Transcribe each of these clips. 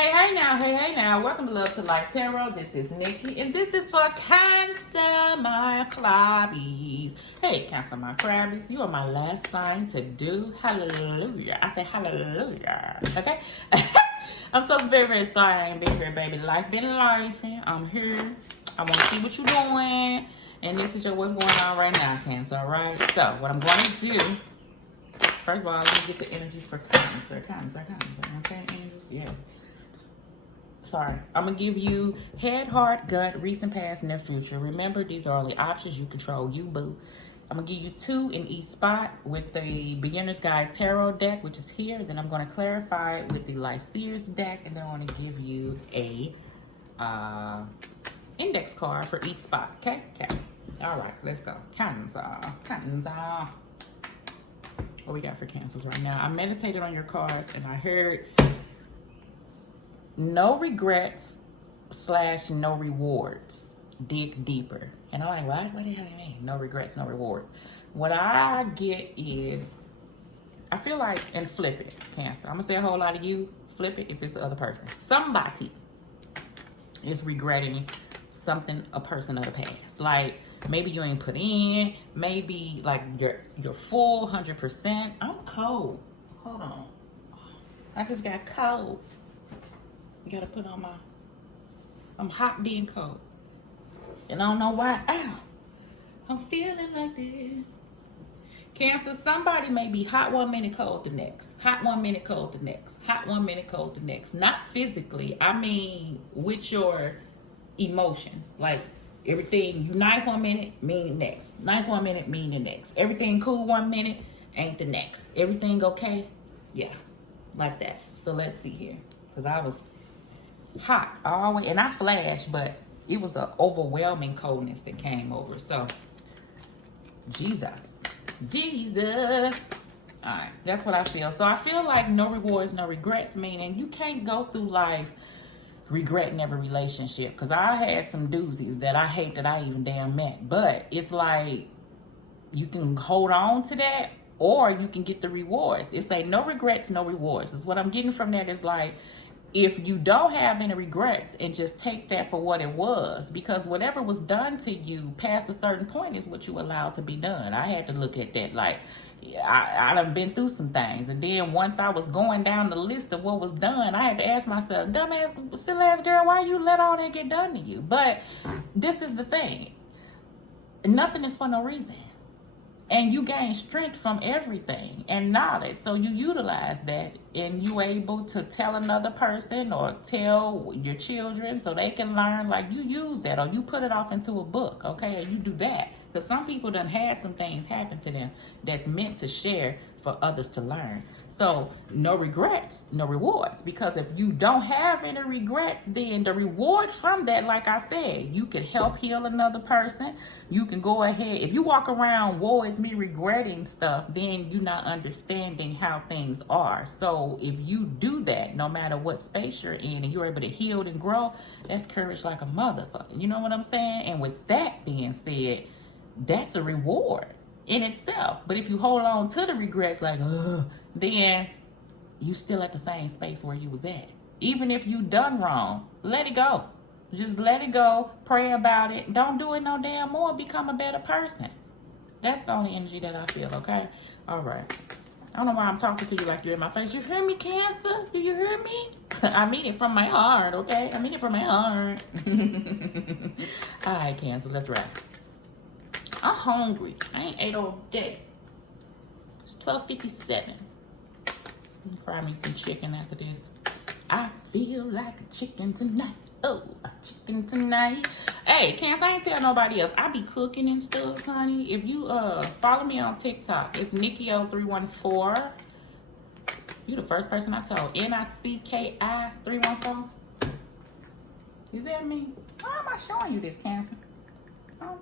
Hey now. Welcome to Love to Life Tarot. This is Nikki, and this is for Cancer, my Crabbies. Hey, Cancer, my Crabbies, you are my last sign to do. Hallelujah. I say hallelujah. Okay? I'm so very, very sorry I ain't been here, baby. Life been life. I'm here. I want to see what you're doing. And this is what's going on right now, Cancer, all right? So, what I'm going to do, first of all, let me get the energies for Cancer. Cancer. Okay, angels? Yes. Sorry, I'm gonna give you head, heart, gut, recent, past, near future. Remember, these are only options. You control you, boo. I'm gonna give you 2 in each spot with the Beginner's Guide Tarot deck, which is here. Then I'm gonna clarify it with the Lyseer's deck, and then I'm gonna give you a index card for each spot. Okay. All right, let's go. Cancer. What we got for cancers right now? I meditated on your cards, and I heard no regrets / no rewards. Dig deeper. And I'm like, what the hell do you mean? No regrets, no reward. What I get is, I feel like, and flip it, Cancer. I'm gonna say a whole lot of you, flip it if it's the other person. Somebody is regretting something, a person of the past. Like, maybe you ain't put in, maybe like you're full 100%. I'm cold. Hold on. I just got cold. You gotta put on I'm hot being cold. And I don't know why. Ow. I'm feeling like this. Cancer, somebody may be hot 1 minute, cold the next. Hot 1 minute, cold the next. Hot 1 minute, cold the next. Not physically. I mean with your emotions. Like everything, you nice 1 minute, mean the next. Nice 1 minute, mean the next. Everything cool 1 minute, ain't the next. Everything okay? Yeah. Like that. So let's see here. Because I was hot always, and I flashed, but it was an overwhelming coldness that came over. So Jesus, all right, that's what I feel. So I feel like no rewards, no regrets, meaning you can't go through life regretting every relationship, because I had some doozies that I hate that I even damn met. But it's like you can hold on to that, or you can get the rewards. It's like no regrets, no rewards. Is what I'm getting from that. Is like, if you don't have any regrets and just take that for what it was, because whatever was done to you past a certain point is what you allowed to be done. I had to look at that like, I done been through some things. And then once I was going down the list of what was done, I had to ask myself, dumbass, silly ass girl, why you let all that get done to you? But this is the thing. Nothing is for no reason. And you gain strength from everything and knowledge. So you utilize that, and you able to tell another person or tell your children so they can learn. Like, you use that, or you put it off into a book, okay? And you do that. Because some people done had some things happen to them that's meant to share for others to learn. So no regrets, no rewards. Because if you don't have any regrets, then the reward from that, like I said, you could help heal another person. You can go ahead. If you walk around, woe is me, regretting stuff, then you're not understanding how things are. So if you do that, no matter what space you're in, and you're able to heal and grow, that's courage like a motherfucker. You know what I'm saying? And with that being said, that's a reward in itself. But if you hold on to the regrets like, then you still at the same space where you was at. Even if you done wrong, let it go. Just let it go. Pray about it. Don't do it no damn more. Become a better person. That's the only energy that I feel, okay? All right. I don't know why I'm talking to you like you're in my face. You hear me, Cancer? Do you hear me? I mean it from my heart, okay? I mean it from my heart. All right, Cancer, let's wrap. I'm hungry. I ain't ate all day. It's 12:57. Fry me some chicken after this. I feel like a chicken tonight. Oh, a chicken tonight. Hey, Cancer, I ain't tell nobody else. I be cooking and stuff, honey. If you follow me on TikTok, it's Nickio314. You the first person I told. NICKI314. Is that me? Why am I showing you this, Cancer? Oh.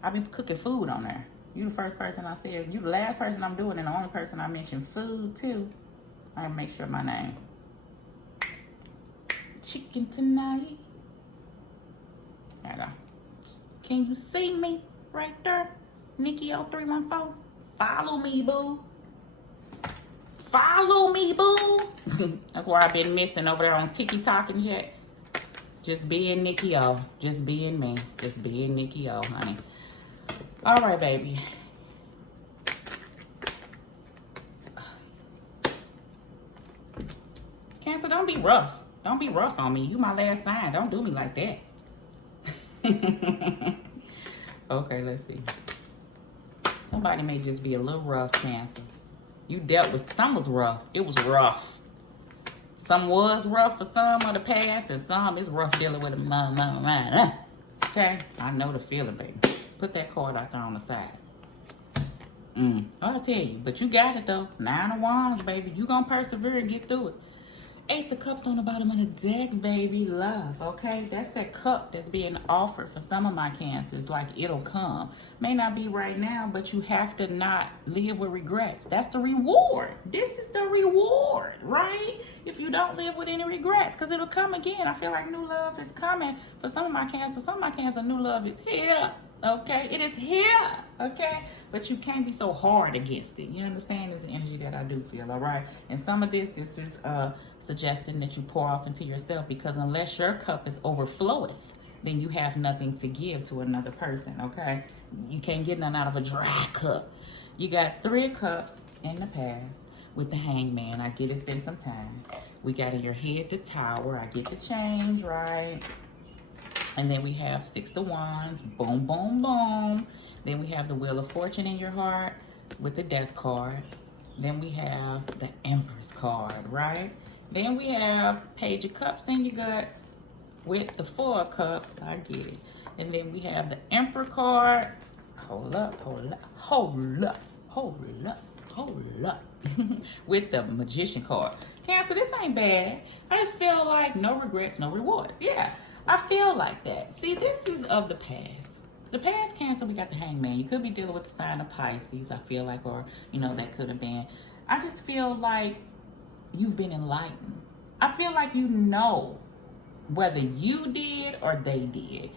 I've been cooking food on there. You the first person I said. You the last person I'm doing, and the only person I mentioned food too. I make sure my name. Chicken tonight. There you go. Can you see me right there? Nickio314. Follow me, boo. Follow me, boo. That's where I've been missing over there on TikTok and shit. Just being Nikki O. Just being me. Just being Nikki O, honey. All right, baby. Cancer, don't be rough. Don't be rough on me. You my last sign. Don't do me like that. Okay, let's see. Somebody may just be a little rough, Cancer. You dealt with, some was rough. It was rough. Some was rough for some of the past, and some is rough dealing with a mom. Okay? I know the feeling, baby. Put that card out there on the side. I'll tell you. But you got it, though. 9 of Wands, baby. You gonna persevere and get through it. Ace of Cups on the bottom of the deck, baby. Love, okay? That's that cup that's being offered for some of my Cancers. Like, it'll come. May not be right now, but you have to not live with regrets. That's the reward. This is the reward, right? If you don't live with any regrets, because it'll come again. I feel like new love is coming for some of my Cancers. Some of my Cancer, new love is here, okay? It is here, okay? But you can't be so hard against it. You understand? It's the energy that I do feel, all right? And some of this is suggesting that you pour off into yourself, because unless your cup is overfloweth, then you have nothing to give to another person, okay? You can't get none out of a dry cup. You got 3 of Cups in the past with the Hangman. I get it's been some time. We got in your head the Tower. I get the change, right? And then we have 6 of Wands. Boom, boom, boom. Then we have the Wheel of Fortune in your heart with the Death card. Then we have the Empress card, right? Then we have Page of Cups in your gut with the 4 of Cups. I get it. And then we have the Emperor card. Hold up, hold up, hold up, hold up, hold up. With the Magician card. Cancer, this ain't bad. I just feel like no regrets, no reward. Yeah, I feel like that. See, this is of the past. The past, Cancer, we got the Hangman. You could be dealing with the sign of Pisces, I feel like, or, you know, that could have been. I just feel like you've been enlightened. I feel like you know whether you did or they did.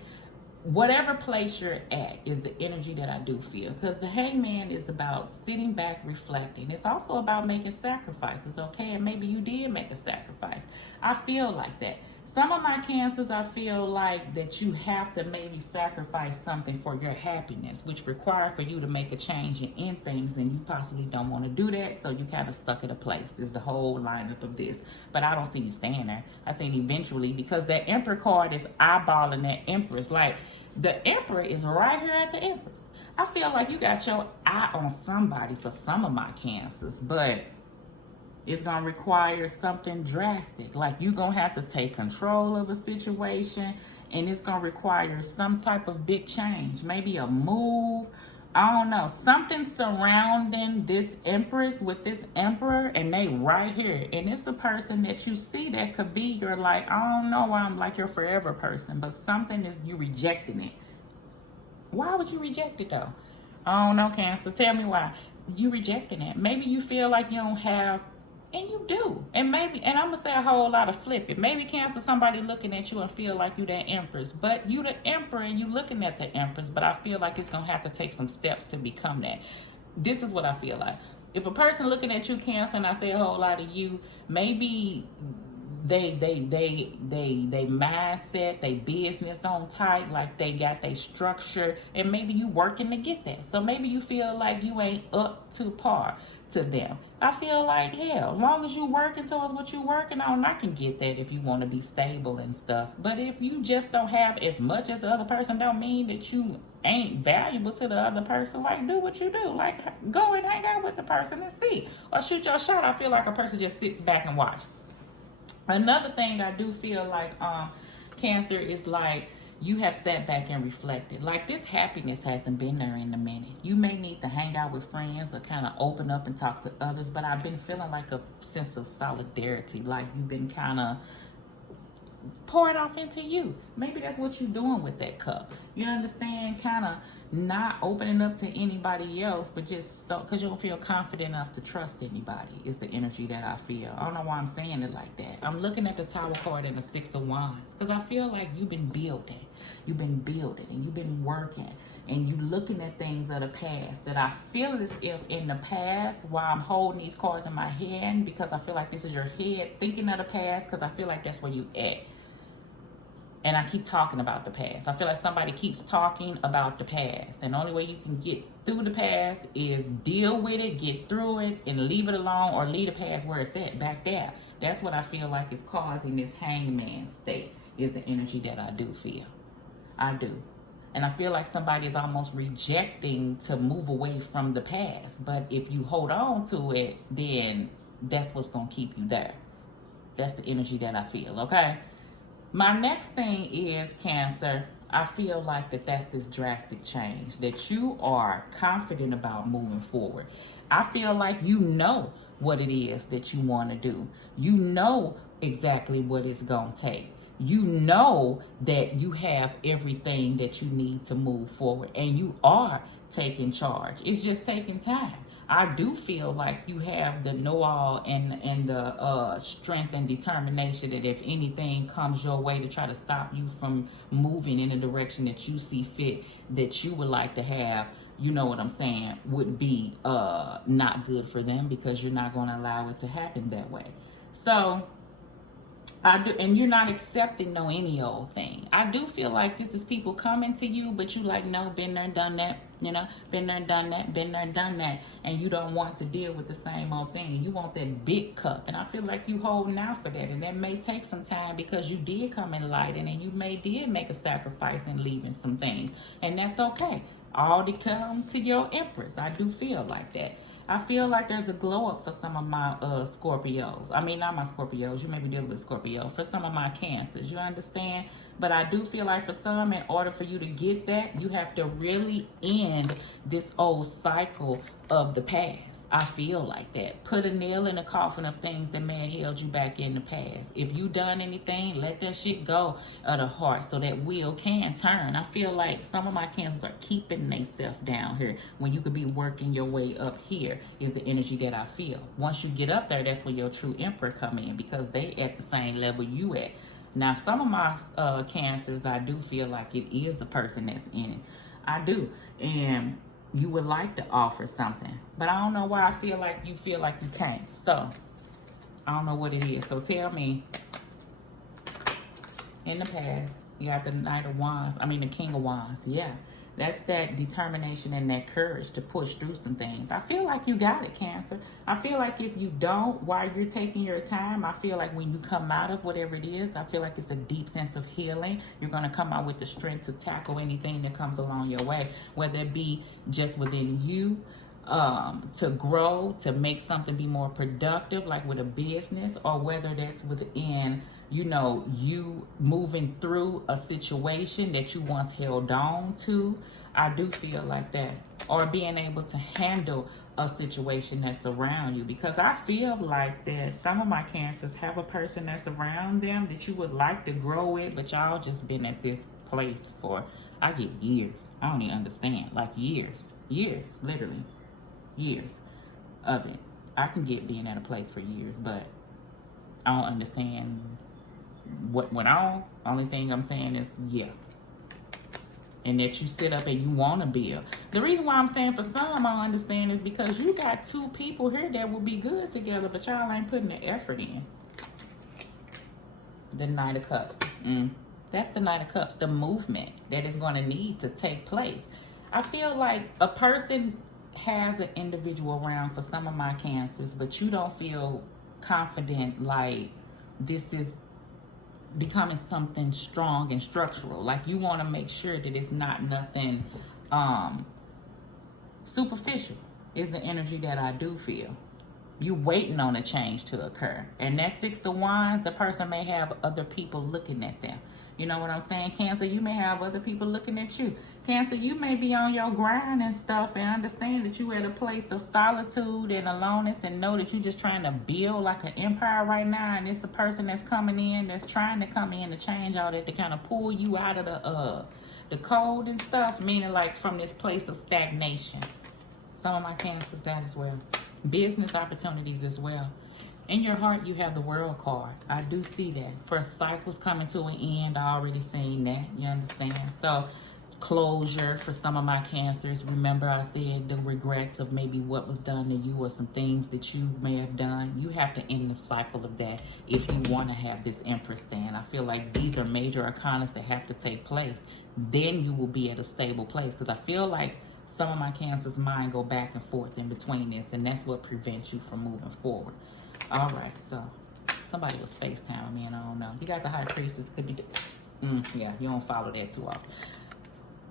Whatever place you're at is the energy that I do feel, because the Hangman is about sitting back, reflecting. It's also about making sacrifices, okay? And maybe you did make a sacrifice. I feel like that. Some of my Cancers, I feel like that you have to maybe sacrifice something for your happiness, which require for you to make a change and end things, and you possibly don't want to do that, so you kind of stuck at a place. Is the whole lineup of this. But I don't see you staying there. I see eventually, because that Emperor card is eyeballing that Empress. Like, the Emperor is right here at the Empress. I feel like you got your eye on somebody for some of my Cancers, but it's going to require something drastic. Like, you're going to have to take control of a situation, and it's going to require some type of big change. Maybe a move. I don't know. Something surrounding this Empress with this Emperor, and they right here. And it's a person that you see that could be your, like, I don't know, I'm like your forever person, but something is you rejecting it. Why would you reject it, though? I don't know, Cancer. Tell me why. You rejecting it. Maybe you feel like you don't have. And you do. And maybe, and I'm going to say a whole lot of flip it. Maybe, Cancer, somebody looking at you and feel like you that Empress. But you the Emperor and you looking at the Empress. But I feel like it's going to have to take some steps to become that. This is what I feel like. If a person looking at you, Cancer, and I say a whole lot of you, maybe they mindset, they business on tight, like they got their structure, and maybe you working to get that. So maybe you feel like you ain't up to par to them. I feel like, hell, as long as you working towards what you working on, I can get that if you want to be stable and stuff. But if you just don't have as much as the other person, don't mean that you ain't valuable to the other person. Like, do what you do. Like, go and hang out with the person and see. Or shoot your shot. I feel like a person just sits back and watch. Another thing that I do feel like, Cancer, is like you have sat back and reflected. Like, this happiness hasn't been there in a minute. You may need to hang out with friends or kind of open up and talk to others, but I've been feeling like a sense of solidarity. Like, you've been kind of pouring off into you. Maybe that's what you're doing with that cup. You understand? Kind of not opening up to anybody else, but just so, because you don't feel confident enough to trust anybody is the energy that I feel. I don't know why I'm saying it like that. I'm looking at the Tower card and the 6 of Wands, because I feel like you've been building. You've been building and you've been working and you looking at things of the past that I feel as if in the past, while I'm holding these cards in my hand, because I feel like this is your head thinking of the past, because I feel like that's where you at. And I keep talking about the past. I feel like somebody keeps talking about the past. And the only way you can get through the past is deal with it, get through it, and leave it alone, or leave the past where it's at, back there. That's what I feel like is causing this hangman state, is the energy that I do feel. I do. And I feel like somebody is almost rejecting to move away from the past. But if you hold on to it, then that's what's going to keep you there. That's the energy that I feel, okay? My next thing is, Cancer, I feel like that's this drastic change, that you are confident about moving forward. I feel like you know what it is that you want to do. You know exactly what it's going to take. You know that you have everything that you need to move forward, and you are taking charge. It's just taking time. I do feel like you have the know-all and the strength and determination that if anything comes your way to try to stop you from moving in a direction that you see fit, that you would like to have, you know what I'm saying, would be not good for them, because you're not going to allow it to happen that way. So I do, and you're not accepting no any old thing. I do feel like this is people coming to you, but you like, no, been there, done that, you know, been there, done that, been there, done that, and you don't want to deal with the same old thing. You want that big cup, and I feel like you holding out for that, and that may take some time, because you did come in light, and you did make a sacrifice in leaving some things, and that's okay. All to come to your Empress. I do feel like that. I feel like there's a glow up for some of my Scorpios. I mean, not my Scorpios. You may be dealing with Scorpio. For some of my Cancers, you understand? But I do feel like for some, in order for you to get that, you have to really end this old cycle of the past. I feel like that. Put a nail in the coffin of things that may have held you back in the past. If you done anything, let that shit go of the heart so that wheel can turn. I feel like some of my Cancers are keeping themselves down here when you could be working your way up here, is the energy that I feel. Once you get up there, that's when your true Emperor come in, because they at the same level you at. Now, some of my Cancers, I do feel like it is a person that's in it. I do. And you would like to offer something, but I don't know why I feel like you can't. So I don't know what it is. So tell me, in the past, you got the Knight of Wands, the King of Wands. Yeah, that's that determination and that courage to push through some things. I feel like you got it, Cancer. I feel like if you don't, while you're taking your time, I feel like when you come out of whatever it is, I feel like it's a deep sense of healing. You're going to come out with the strength to tackle anything that comes along your way, whether it be just within you, to grow, to make something be more productive, like with a business, or whether that's within, you know, you moving through a situation that you once held on to. I do feel like that. Or being able to handle a situation that's around you, because I feel like that some of my Cancers have a person that's around them that you would like to grow with, but y'all just been at this place for, I get years. I don't even understand, like years, literally years of it. I can get being at a place for years, but I don't understand what went on. Only thing I'm saying is, yeah. And that you sit up and you want to build. The reason why I'm saying for some, I understand, is because you got two people here that will be good together, but y'all ain't putting the effort in. The Knight of Cups. That's the Knight of Cups. The movement that is going to need to take place. I feel like a person has an individual around for some of my Cancers, but you don't feel confident like this is becoming something strong and structural. Like you want to make sure that it's not nothing superficial, is the energy that I do feel. You waiting on a change to occur. And that Six of Wands, the person may have other people looking at them. You know what I'm saying? Cancer, you may have other people looking at you. Cancer, you may be on your grind and stuff and understand that you at a place of solitude and aloneness, and know that you're just trying to build like an empire right now, and it's a person that's coming in, that's trying to come in to change all that, to kind of pull you out of the cold and stuff, meaning like from this place of stagnation. Some of my Cancers, that as well. Business opportunities as well. In your heart, you have the World card. I do see that. First cycle's coming to an end. I already seen that. You understand? So, closure for some of my Cancers. Remember I said the regrets of maybe what was done to you or some things that you may have done. You have to end the cycle of that if you want to have this Empress stand. I feel like these are major arcanas that have to take place. Then you will be at a stable place, because I feel like some of my Cancers' mind go back and forth in between this, and that's what prevents you from moving forward. All right, so somebody was FaceTiming me, and I don't know. You got the High Priestess. Could be, yeah, you don't follow that too often.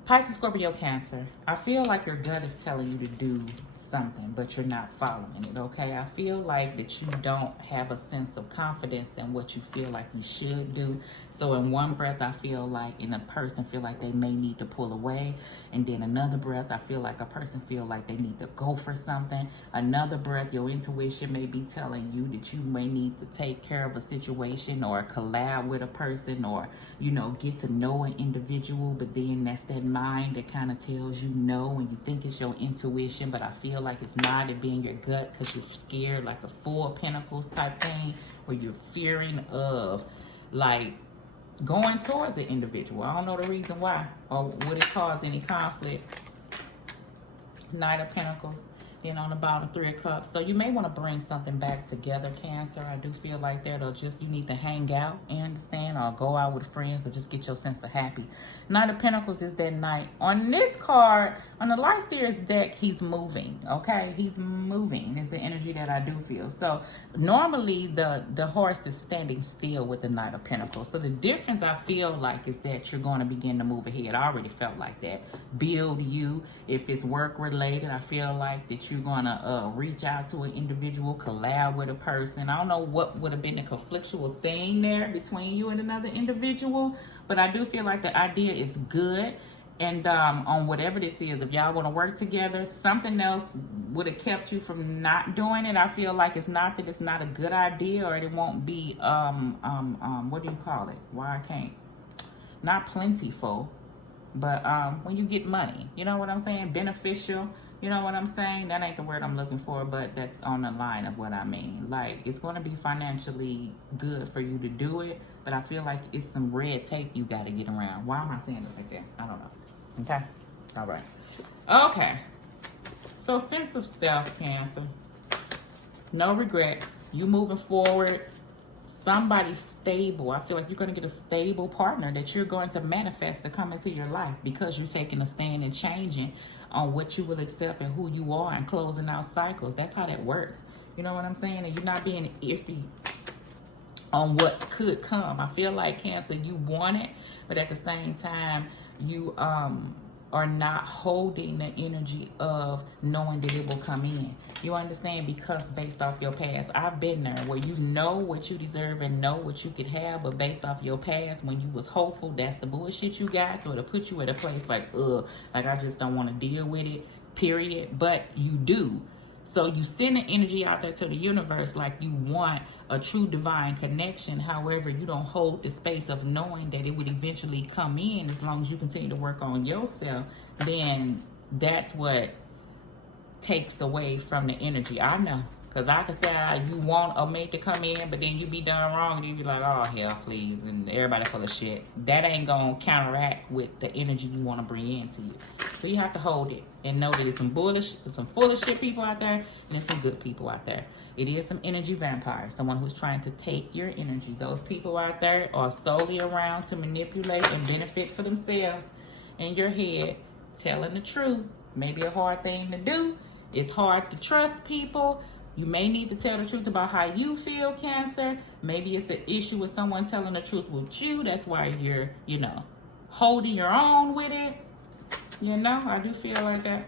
Pisces, Scorpio, Cancer. I feel like your gut is telling you to do something, but you're not following it, okay? I feel like that you don't have a sense of confidence in what you feel like you should do. So in one breath, I feel like, in a person feel like they may need to pull away. And then another breath, I feel like a person feel like they need to go for something. Another breath, your intuition may be telling you that you may need to take care of a situation or collab with a person, or, you know, get to know an individual. But then that's that mind that kind of tells you no, and you think it's your intuition, but I feel like it's not. It being your gut, because you're scared, like a Four of Pentacles type thing, where you're fearing of, like, going towards the individual. I don't know the reason why, or would it cause any conflict. Knight of Pentacles, you know, on the bottom, Three of Cups. So you may want to bring something back together, Cancer. I do feel like that, or just you need to hang out, you understand, or go out with friends, or just get your sense of happy. Knight of Pentacles is that Knight. On this card, on the Light Series deck, he's moving, okay? He's moving is the energy that I do feel. So normally the horse is standing still with the Knight of Pentacles. So the difference I feel like is that you're going to begin to move ahead. I already felt like that. Build you. If it's work related, I feel like that you're going to reach out to an individual, collab with a person. I don't know what would have been the conflictual thing there between you and another individual, but I do feel like the idea is good. And on whatever this is, if y'all want to work together, something else would have kept you from not doing it. I feel like it's not that it's not a good idea, or it won't be, what do you call it? Why I can't? Not plentiful, but when you get money, you know what I'm saying? Beneficial, you know what I'm saying? That ain't the word I'm looking for, but that's on the line of what I mean. Like, it's going to be financially good for you to do it, but I feel like it's some red tape you got to get around. Why am I saying it like that? I don't know. Okay? All right. Okay. So, sense of self, Cancer. No regrets. You moving forward. Somebody stable. I feel like you're going to get a stable partner that you're going to manifest to come into your life, because you're taking a stand and changing on what you will accept and who you are, and closing out cycles. That's how that works. You know what I'm saying? And you're not being iffy on what could come. I feel like, Cancer, you want it, but at the same time, you are not holding the energy of knowing that it will come in. You understand? Because based off your past, I've been there where you know what you deserve and know what you could have, but based off your past, when you was hopeful, that's the bullshit you got. So it'll put you at a place like I just don't want to deal with it, period. But you do. So you send the energy out there to the universe like you want a true divine connection. However, you don't hold the space of knowing that it would eventually come in. As long as you continue to work on yourself, then that's what takes away from the energy. I know. Because I can say you want a mate to come in, but then you be done wrong, and you be like, oh, hell, please, and everybody full of shit. That ain't going to counteract with the energy you want to bring into you. So you have to hold it and know that there's some bullish, some full of shit people out there, and there's some good people out there. It is some energy vampires, someone who's trying to take your energy. Those people out there are solely around to manipulate and benefit for themselves in your head, telling the truth. Maybe a hard thing to do. It's hard to trust people. You may need to tell the truth about how you feel, Cancer. Maybe it's an issue with someone telling the truth with you. That's why you're, holding your own with it. I do feel like that.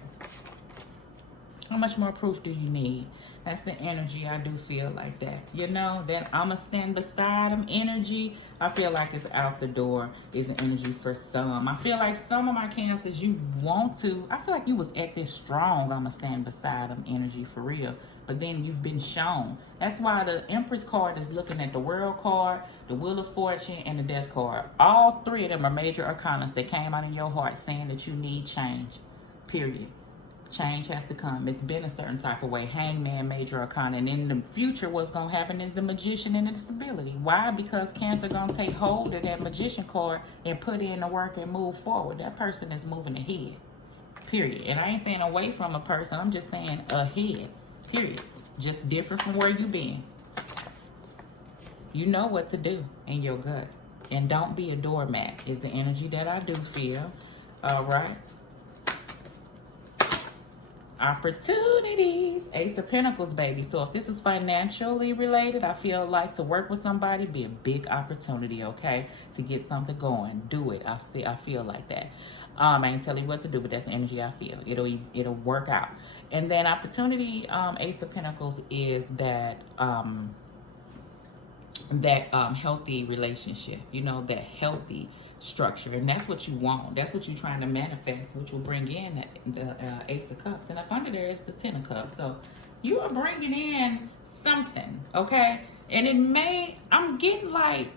How much more proof do you need? That's the energy. I do feel like that. Then I'ma stand beside them energy. I feel like it's out the door is an energy for some. I feel like some of my Cancers, you want to. I feel like you was at this strong I'ma stand beside them energy for real. But then you've been shown. That's why the Empress card is looking at the World card, the Wheel of Fortune, and the Death card. All three of them are major arcanas that came out in your heart saying that you need change. Period. Change has to come. It's been a certain type of way. Hangman, major arcana. And in the future, what's going to happen is the magician and the stability. Why? Because Cancer going to take hold of that magician card and put in the work and move forward. That person is moving ahead. Period. And I ain't saying away from a person. I'm just saying ahead. Period. Just different from where you been. You know what to do in your gut. And don't be a doormat is the energy that I do feel. All right. Opportunities. Ace of Pentacles, baby. So if this is financially related, I feel like to work with somebody be a big opportunity, okay? To get something going. Do it. I feel like that. I ain't telling you what to do, but that's the energy I feel. It'll work out. And then opportunity, Ace of Pentacles is that healthy relationship, you know, that healthy structure, and that's what you want. That's what you're trying to manifest, which will bring in the Ace of Cups, and up under there is the Ten of Cups. So you are bringing in something, okay? And it may, I'm getting like,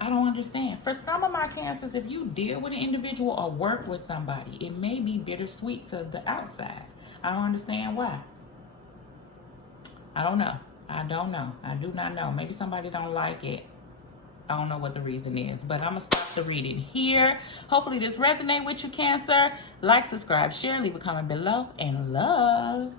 I don't understand. For some of my Cancers, if you deal with an individual or work with somebody, it may be bittersweet to the outside. I don't understand why. I don't know. I don't know. I do not know. Maybe somebody don't like it. I don't know what the reason is, but I'm going to stop the reading here. Hopefully this resonates with you, Cancer. Like, subscribe, share, leave a comment below, and love.